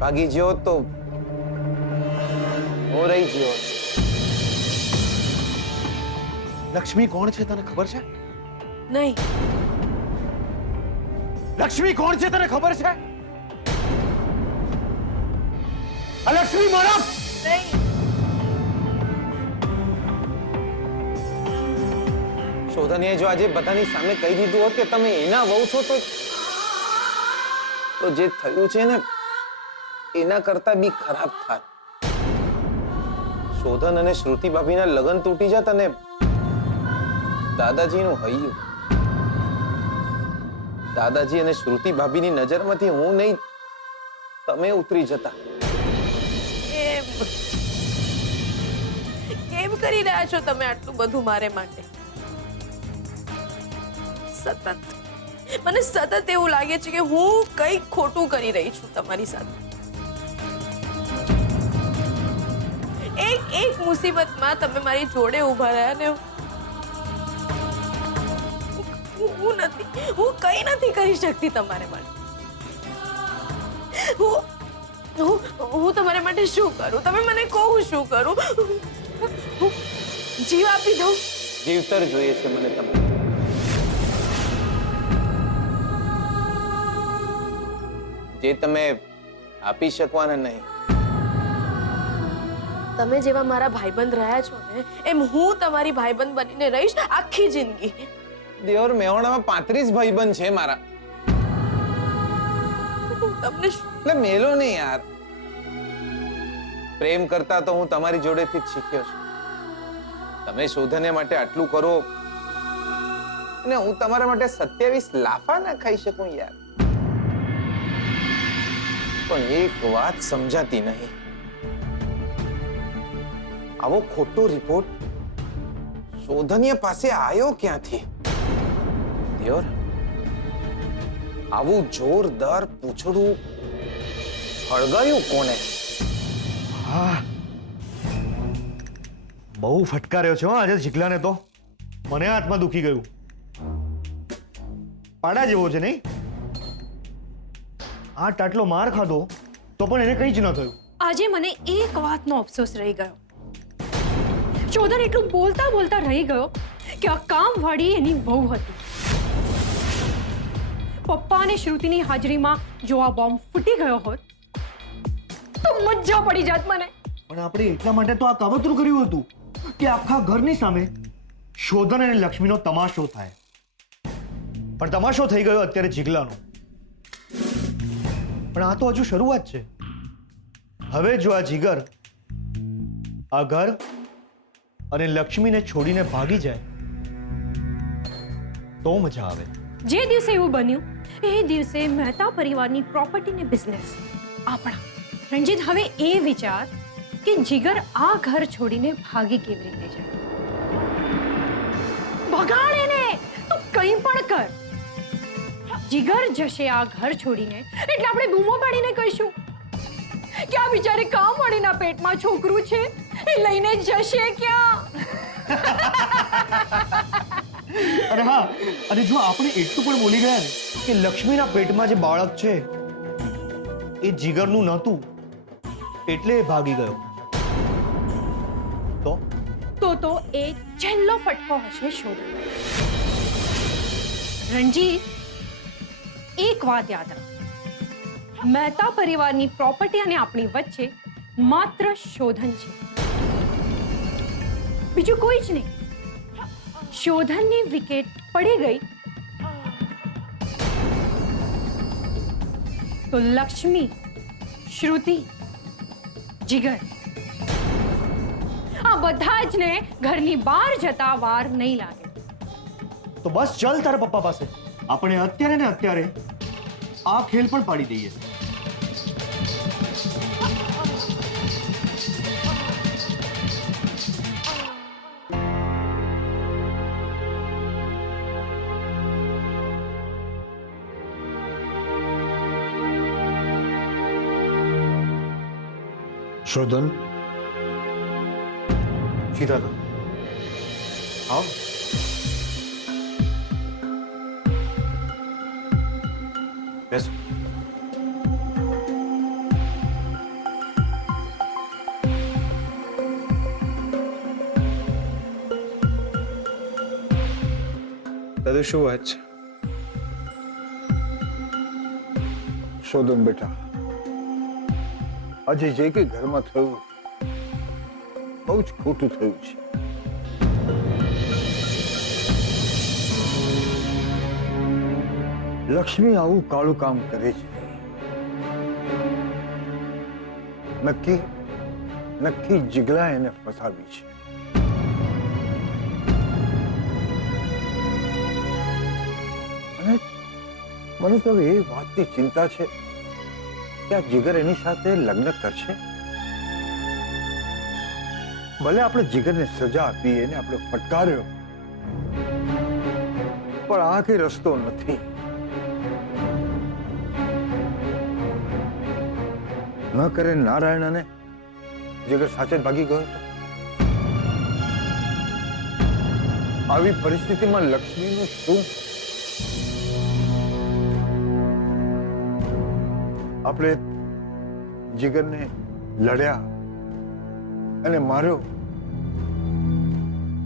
ભાગી ગયો તો હું રહી ગયો. લક્ષ્મી કોણ છે તને ખબર છે? નહીં. લક્ષ્મી કોણ છે તને ખબર છે? આ લક્ષ્મી મારા નહીં. શોધનીએ જો આજે બધાની સામે કહી દીધું હોત કે તમે એના વહુ છો તો જે થયું છે ને એના કરતા બી ખરાબ થાત. શોધન અને શ્રુતિ ભાભીના લગ્ન તૂટી જાત અને દાદાજીનું હૈયું. દાદાજી અને શ્રુતિ ભાભીની નજરમાંથી હું નહીં તમે ઉતરી જતા. કેમ કરી રહ્યા છો તમે આટલું બધું મારે માટે? મને સતત એવું લાગે છે કે હું કંઈક ખોટું કરી રહી છું તમારી સાથે. એક મુસીબતમાં તમે મારી જોડે ઊભા રહ્યા ને હું કંઈ નથી કરી શકતી તમારે માટે. હું તમારા માટે શું કરું? તમે મને કહો હું શું કરું? જીવ આપી દઉં? જીવતર જોઈએ છે મને તમે. જે તમે આપી શકવાના નહીં. તમે જેવા મારા ભાઈબંધ રહ્યા છો ને એમ હું તમારી ભાઈબંધ બનીને રહીશ આખી જિંદગી. દેવર મેવાડામાં 35 ભાઈબંધ છે મારા. તમને એટલે મેલો નહીં યાર. પ્રેમ કરતા તો હું તમારી જોડેથી જ શીખ્યો છું. તમે શોધને માટે આટલું કરો અને હું તમારા માટે 27 લાફા ના ખાઈ શકું યાર. પણ એક વાત સમજાતી નહીં. આવો ખોટો રિપોર્ટ શોધનિયા પાસે આવ્યો ક્યાંથી? દેવર આવું જોરદાર પૂછડું હળગાયું કોને? હા, બહુ ફટકાર્યો છે આજે જીગલાને તો. મને હાથમાં દુખી ગયું. પાડા જેવો છે નહીં? આટલો માર ખાધો તો પણ એને કંઈ જ ન થયું. આજે મને એક વાતનો અફસોસ રહી ગયો. શોધન એટલું બોલતા બોલતા રહી ગયો કે આ કામવાળી એની વહુ હતી. પપ્પા અને શ્રુતિની હાજરીમાં જો આ બોમ્બ ફૂટી ગયો હોત તો મજા પડી જાત મને. પણ આપણે એટલા માટે તો આ કાવતરું કર્યું હતું કે આખા ઘરની સામે શોધન અને લક્ષ્મીનો તમાશો થાય. પણ તમાશો થઈ ગયો અત્યારે જીગલાનો. પણ આ તો હજુ શરૂઆત છે. હવે જો આ જીગર આ ઘર અને લક્ષ્મીને છોડીને ભાગી જાય તો મજા આવે. જે દિવસે એવું બન્યું એ દિવસે મહેતા પરિવારની પ્રોપર્ટી ને બિઝનેસ આપણા. રંજીત, હવે એ વિચાર કે જીગર આ ઘર છોડીને ભાગી કેવી રીતે જાય. ભગાડ એને, તું કંઈ પણ કર. જીગર જશે આ ઘર છોડીને એટલે આપણે બૂમો પાડીને કહીશું કે આ બિચારી કામવાળીના પેટમાં છોકરું છે એ લઈને જશે ક્યાં? અરે હા, અને જો આપણે એટલું પણ બોલી ગયા ને કે લક્ષ્મીના પેટમાં જે બાળક છે એ જીગરનું નહોતું એટલે એ ભાગી ગયો તો એ છેલ્લો ફટકો હશે શોધન. રંજીત, એક વાત યાદ રાખ. મહેતા પરિવારની પ્રોપર્ટી અને આપણી વચ્ચે માત્ર શોધન છે, બીજું કોઈ જ નહીં. શોધનની વિકેટ પડી ગઈ તો લક્ષ્મી, શ્રુતિ, જીગર આ બધા જ ને ઘરની બહાર જતા વાર નહીં લાગે. તો બસ ચલ તારા પપ્પા પાસે. આપણે અત્યારે ને અત્યારે આ ખેલ પણ પાડી દઈએ. શોધન, સીધા તો આવ. બેસો. બોલો, શું વાત છે? શોધન બેટા, આજે જે કંઈ ઘરમાં થયું બહુ જ ખોટું થયું છે. લક્ષ્મી આવું કાળું કામ કરે છે. નક્કી જીગલા એને ફસાવી છે. અને મને તો એ વાતની ચિંતા છે કે આ જીગર એની સાથે લગ્ન કરશે. ભલે આપણે જીગરને સજા આપી, એને આપણે ફટકાર્યો, પણ આ કઈ રસ્તો નથી. ન કરે નારાયણ અને જીગર સાચે જ ભાગી ગયો હતો. આવી પરિસ્થિતિમાં લક્ષ્મીનું શું? આપણે જીગરને લડ્યા અને માર્યો,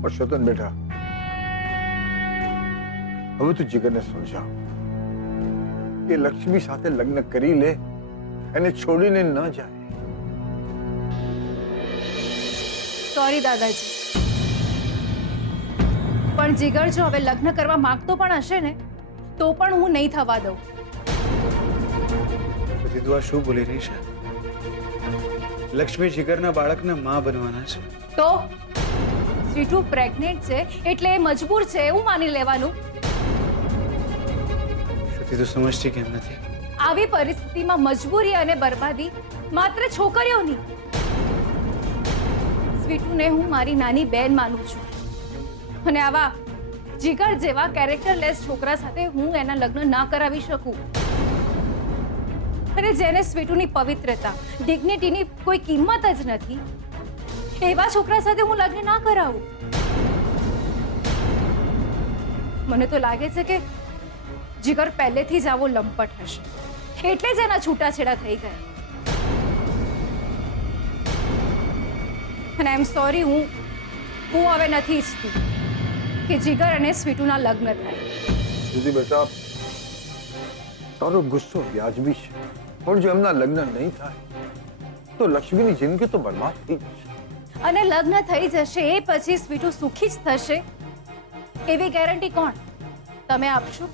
પણ શોતન બેટા, હવે તું જીગરને સમજાવ કે લક્ષ્મી સાથે લગ્ન કરી લે, એને છોડીને ન જાય. સોરી દાદાજી, પણ જીગર જો હવે લગ્ન કરવા માંગતો પણ હશે ને તો પણ હું નહીં થવા દઉં. પછી તું આ શું બોલી રહી છે? લક્ષ્મી જીગરના બાળકના માં બનવાના છે. તો સ્વીટુ પ્રેગ્નેન્ટ છે એટલે એ મજબૂર છે એવું માની લેવાનું. શ્રુતિ, તું સમજતી કેમ નથી? આવી પરિસ્થિતિમાં મજબૂરી અને બરબાદી માત્ર છોકરીઓની. સ્વીટુને હું મારી નાની બેન માનું છું અને આવા જીગર જેવા કેરેક્ટરલેસ છોકરા સાથે હું એના લગ્ન ના કરાવી શકું. અને જેને સ્વીટુની પવિત્રતા, ડિગ્નિટીની કોઈ કિંમત જ નથી, એવા છોકરા સાથે હું લગ્ન ના કરાવું. મને તો લાગે છે કે જીગર પહેલેથી જ આવો લંપટ હશે, એટલે જ એના છૂટાછેડા થઈ ગયા. અને આઈ એમ સોરી, હું હવે નથી ઈચ્છતી કે જીગર અને સ્વીટુના લગ્ન થાય. દીદી બેટા, તારો ગુસ્સો વ્યાજબી છે, પણ જો એમના લગ્ન નહીં થાય તો લક્ષ્મીની જિંદગી તો બરબાદ થઈ જશે. અને લગ્ન થઈ જશે એ પછી સ્વીટુ સુખી જ થશે એવી ગેરંટી કોણ? તમે આપશો?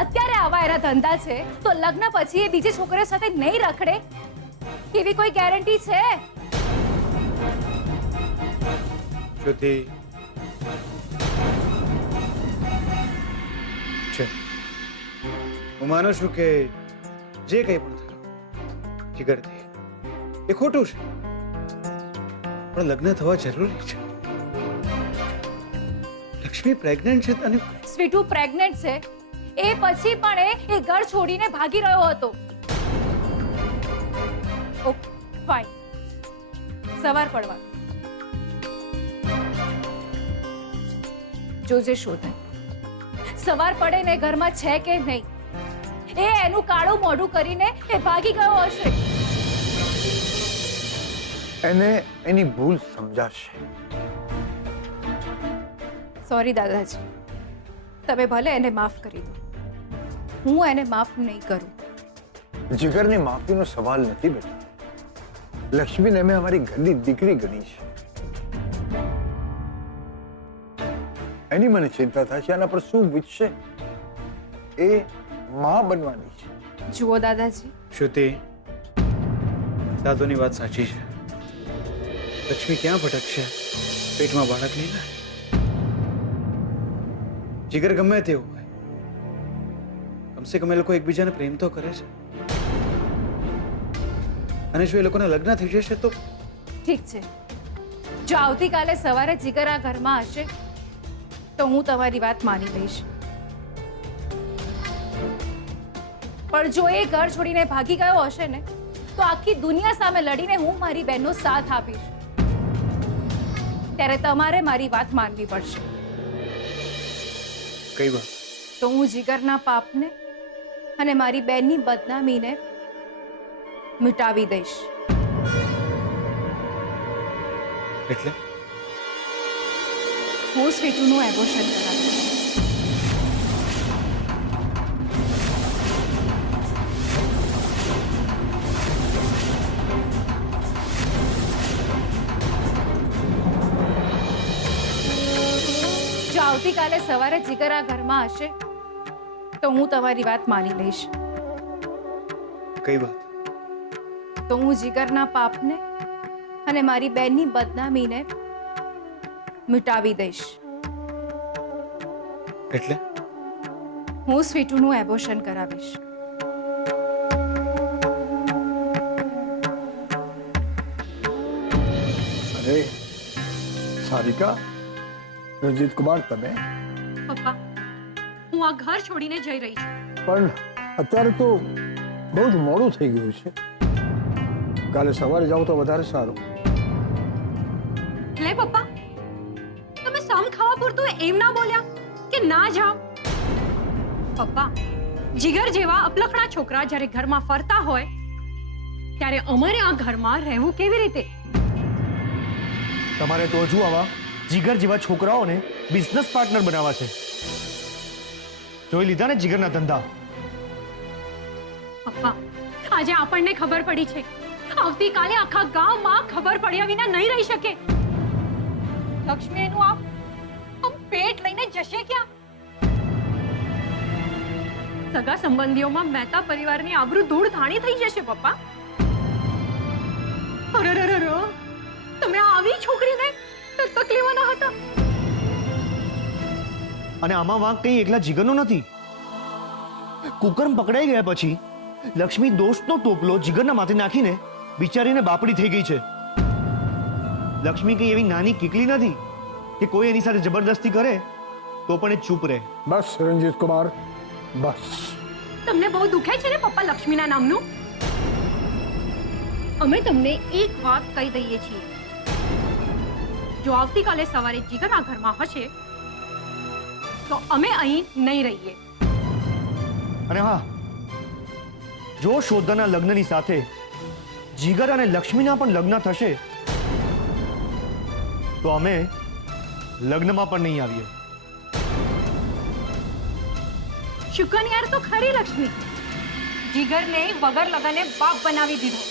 અત્યારે આવા એના ધંધા છે તો લગ્ન પછી એ બીજી છોકરીઓ સાથે નહીં રખડે એવી કોઈ ગેરંટી છે? શ્રુતિ, છે, હું માનું છું કે જે કંઈ પણ થયું જીગરથી એ ખોટું છે, પણ લગ્ન થવા જરૂરી છે. લક્ષ્મી પ્રેગ્નન્ટ છે અને સ્વીટુ પ્રેગ્નેન્ટ છે એ પછી પણ એ ઘર છોડીને ભાગી રહ્યો હતો. ઓકે ફાઇન, સવાર પડવા જોજે શોધે. સવાર પડે ને ઘરમાં છે કે નહીં એ એનું કાળું મોઢું કરીને એ ભાગી ગયો હશે. એને એની ભૂલ સમજાશે. સોરી દાદાજી, તમે ભલે એને માફ કરી દો, હું એને માફ નહીં કરું. જીગરની માફીનો સવાલ નથી બેટા. લક્ષ્મીને મેં અમારી ઘરની દીકરી ગણી છે. એની મને ચિંતા થાય છે આના પર શું વીતશે. એ માં બનવાની છે. જુઓ દાદાજી, શ્રુતિ, દાદુની વાત સાચી છે. લક્ષ્મી ક્યાં ભટકશે પેટમાં બાળક લઈને? જીગર ગમે તેવું હોય, કમસે કમ એ લોકો એકબીજાને પ્રેમ તો કરે છે. અને જો એ લોકોના લગ્ન થઈ જશે તો ઠીક છે. જો આવતીકાલે સવારે જીગર આ ઘરમાં હશે તો હું તમારી વાત માની લઈશ. પણ જો એ ઘર છોડીને ભાગી ગયો હશે ને તો આખી દુનિયા સામે લડીને હું મારી બહેનનો સાથ આપીશ. ત્યારે તમારે મારી વાત માનવી પડશે. કઈ વાત? તો હું જીગરના પાપને અને મારી બહેનની બદનામીને મિટાવી દઈશ. એટલે હું સ્વીટુનું એબોર્શન કરાવીશ. જો આવતીકાલે સવારે જીગર આ ઘરમાં હશે તો હું તમારી વાત માની લઈશ. કઈ વાત? તો હું જીગરના પાપને અને મારી બેનની બદનામીને મિટાવી દઈશ. એટલે હું સ્વીટુનું એબોર્શન કરાવીશ. અરે સારિકા, રણજીત કુમાર, તમે પપ્પા, હું આ ઘર છોડીને જઈ રહી છું. પણ અત્યારે તો બહુ જ મોડું થઈ ગયું છે. કાલે સવારે જાઓ તો વધારે સારું. લે પપ્પા, તમે સમ ખાવા પૂરતું એમ ના બોલ્યા કે ના જાઓ. પપ્પા, જીગર જેવા અપલખણા છોકરા જ્યારે ઘરમાં ફરતા હોય ત્યારે અમારે આ ઘરમાં રહેવું કેવી રીતે? તમારે તો હજુ આવા જીગર જેવા છોકરાઓને બિઝનેસ પાર્ટનર બનાવવા છે. જોઈ લીધા ને જીગરના ધંધા. પપ્પા, આજે આપણને ખબર પડી છે, આવતીકાલે આખા ગામમાં ખબર પડ્યા વિના નહીં રહી શકે. લક્ષ્મી એનું આ પેટ લઈને જશે ક્યાં? સગા સંબંધીઓમાં મહેતા પરિવારની આબરૂ ધૂળ ધાણી થઈ જશે. પપ્પા, અરરરર, તમે આવી છોકરીને દત્તક લેવાના હતા. અને આમાં વાંક કઈ એકલા જીગરનો નથી. કુકર્મ પકડાઈ ગયા પછી લક્ષ્મી દોષનો ટોપલો જીગરના માથે નાખીને બિચારીને બાપડી થઈ ગઈ છે. લક્ષ્મી કઈ એવી નાની કીકલી નથી કે કોઈ એની સાથે જબરદસ્તી કરે તો પણ એ ચૂપ રહે. બસ રણજીત કુમાર, બસ. તમને બહુ દુખે છે ને પપ્પા લક્ષ્મીના નામનું? અમે તમને એક વાત કહી દઈએ છીએ, જો આવતીકાલે સવારે જીગર આ ઘરમાં હશે તો અમે અહીં નહીં રહીએ. અને હા, જો શોધાના લગ્નની સાથે જીગર અને લક્ષ્મીના પણ લગ્ન થશે તો અમે લગ્નમાં પણ નહીં આવીએ. શુકનિયાર તો ખરી લક્ષ્મી, જીગરને વગર લગને બાપ બનાવી દીધો.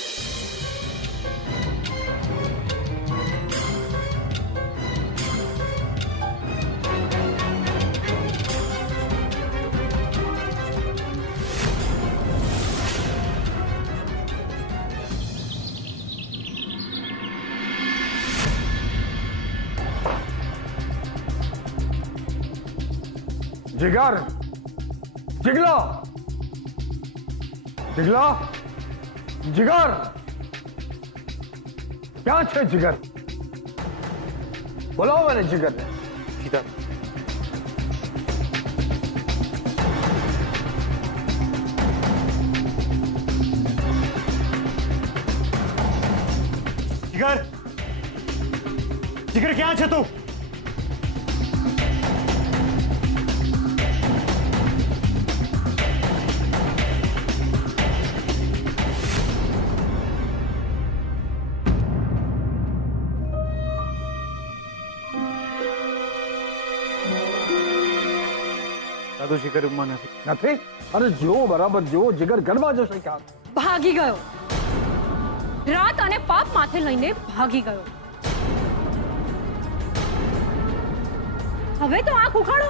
जिगर, जिगला, जिगला, जिगर, क्या है जिगर? बुलाओ मैंने जिगर ने. સીતા, જીગર, જીગર ક્યાં છે તું? દાદુ જીગર રૂમમાં નથી. નથી? અરે જો બરાબર જો, જીગર ઘરમાં જશે ક્યાં? ભાગી ગયો. રાત અને પાપ માથે લઈને ભાગી ગયો. હવે તો આંખ ઉખાડો.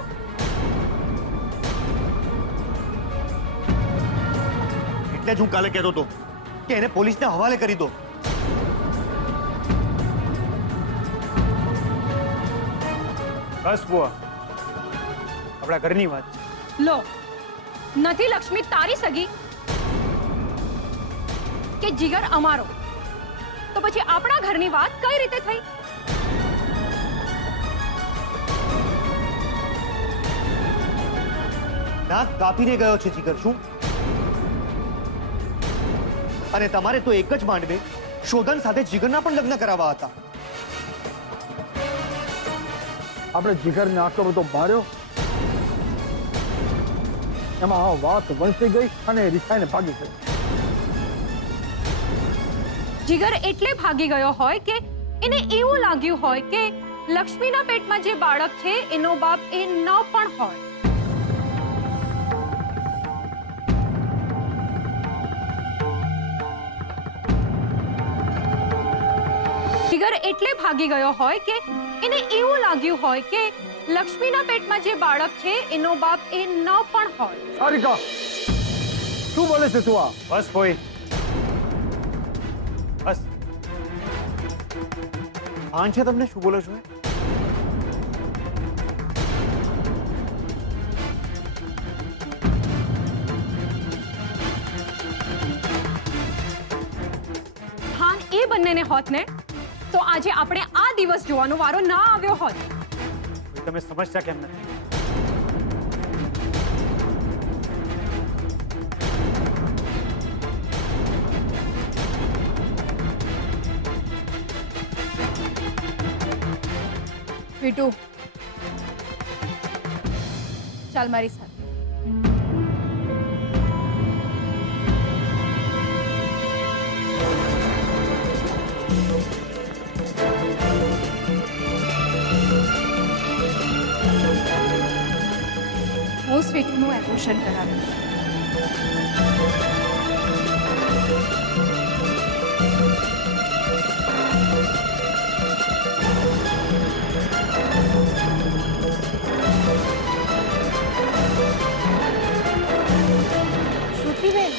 એટલે જ હું કાલે કહેતો હતો કે એને પોલીસને હવાલે કરી દો. બસ બુઆ, આપણા ઘરની વાત છે. લો, નથી લક્ષ્મી તારી સગી કે જીગર અમારો, તો પછી આપણા ઘરની વાત કઈ રીતે થઈ? નાક કાપીને ગયો છે જીગર. શું? અને તમારે તો એક જ માંડવે શોધન સાથે જીગરના પણ લગ્ન કરાવવા હતા. આપણે જીગરને આટલો બધો માર્યો, એમાં આ વાત વણસી ગઈ અને રીસાઈને ભાગી ગઈ. જીગર એટલે ભાગી ગયો હોય કે એને એવું લાગ્યું હોય કે લક્ષ્મીના પેટમાં જે બાળક છે એનો બાપ એ ન પણ હોય. જીગર એટલે ભાગી ગયો હોય કે એને એવું લાગ્યું હોય કે લક્ષ્મીના પેટમાં જે બાળક છે એનો બાપ એ ન પણ હોય. સારિકા શું બોલે છે તું આ? બસ કોઈ બસ ભાન છે તમને શું બોલો છો? ભાન એ બંનેને હોત ને તો આજે આપણે આ દિવસ જોવાનો વારો ના આવ્યો હોત. તમે સમજતા કેમ નથી? વિટુ, ચાલ મારી સાથે. હું સ્વીટનું એબોર્શન કરાવીશ. શ્રુતિબેન,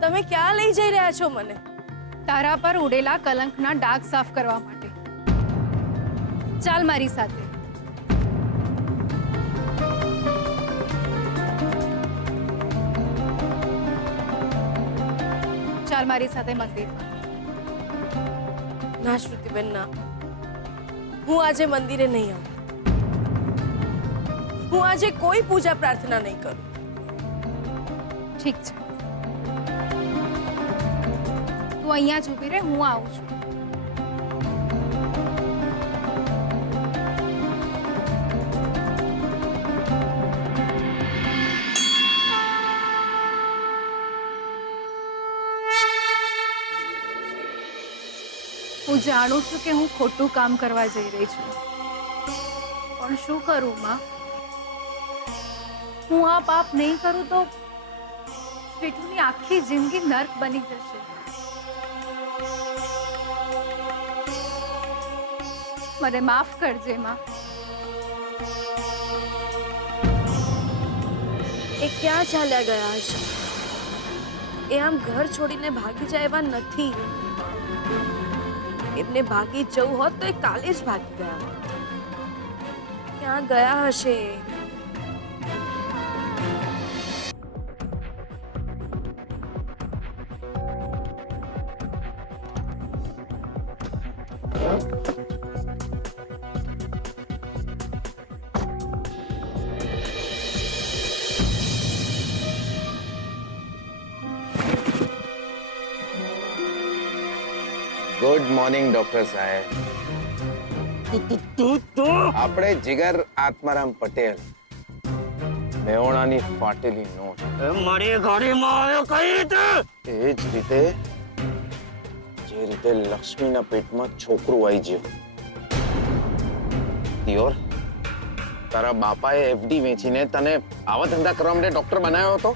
તમે ક્યાં લઈ જઈ રહ્યા છો મને? તારા પર ઉડેલા કલંકના ડાઘ સાફ કરવા માટે. ચાલ મારી સાથે. ચાલ મારી સાથે મંદિરમાં. ના શ્રુતિબેન, ના, હું આજે મંદિરે નહીં આવું. હું આજે કોઈ પૂજા પ્રાર્થના નહીં કરું. ઠીક છે, તું અહીંયા જ ઊભી રહે, હું આવું છું. હું જાણું છું કે હું ખોટું કામ કરવા જઈ રહી છું, પણ શું કરું માં? હું આ પાપ નહીં કરું તો સ્વીટુની આખી જિંદગી નર્ક બની જશે. મને માફ કરજે માં. એ ક્યાં ચાલ્યા ગયા હશે? એ આમ ઘર છોડીને ભાગી જાય એવા નથી. એમને ભાગી જવું હોત તો એ કાલે જ ભાગી ગયા હોત. ક્યાં ગયા હશે? ગુડ મોર્નિંગ ડોક્ટર સાહેબ. આપણે જીગર આત્મારામ પટેલ, મેહોણાની ફાટેલી નોટ. મારી ગાડીમાં આવ્યો કઈ રીતે? એ જ રીતે જે રીતે લક્ષ્મીના પેટમાં છોકરું આવી ગયું. દિયોર, તારા બાપાએ એફડી વેચીને તને આવા ધંધા કરવા માટે ડોક્ટર બનાવ્યો હતો?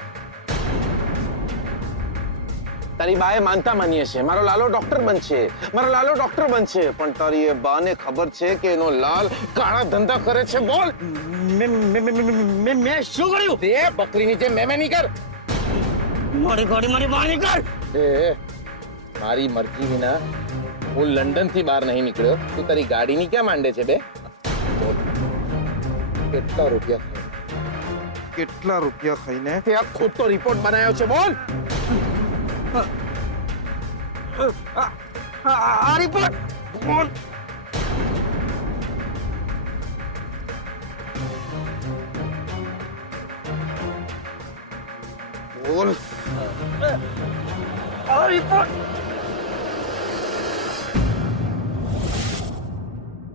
તારી બાએ માનતા માનીએ છે મારો લાલો ડોક્ટર બનશે, મારો લાલો ડોક્ટર બનશે, પણ તારી એ બાને ખબર છે કે એનો લાલ કાળા ધંધા કરે છે. બોલ, મેં શું કર્યું? તે બકરીની જેમ મેં નહીં કર. મારી ગાડી મારી બહાર નીકળ. એ મારી મરજી વિના હું લંડન થી બહાર નહીં નીકળ્યો. તું તારી ગાડીની ક્યાં માંડે છે બે? બોલ, કેટલા રૂપિયા ખાઈને તે આ ખોટો રિપોર્ટ બનાવ્યો છે? બોલ. આ રિપોર્ટ બોલ. બોલ. આ રિપોર્ટ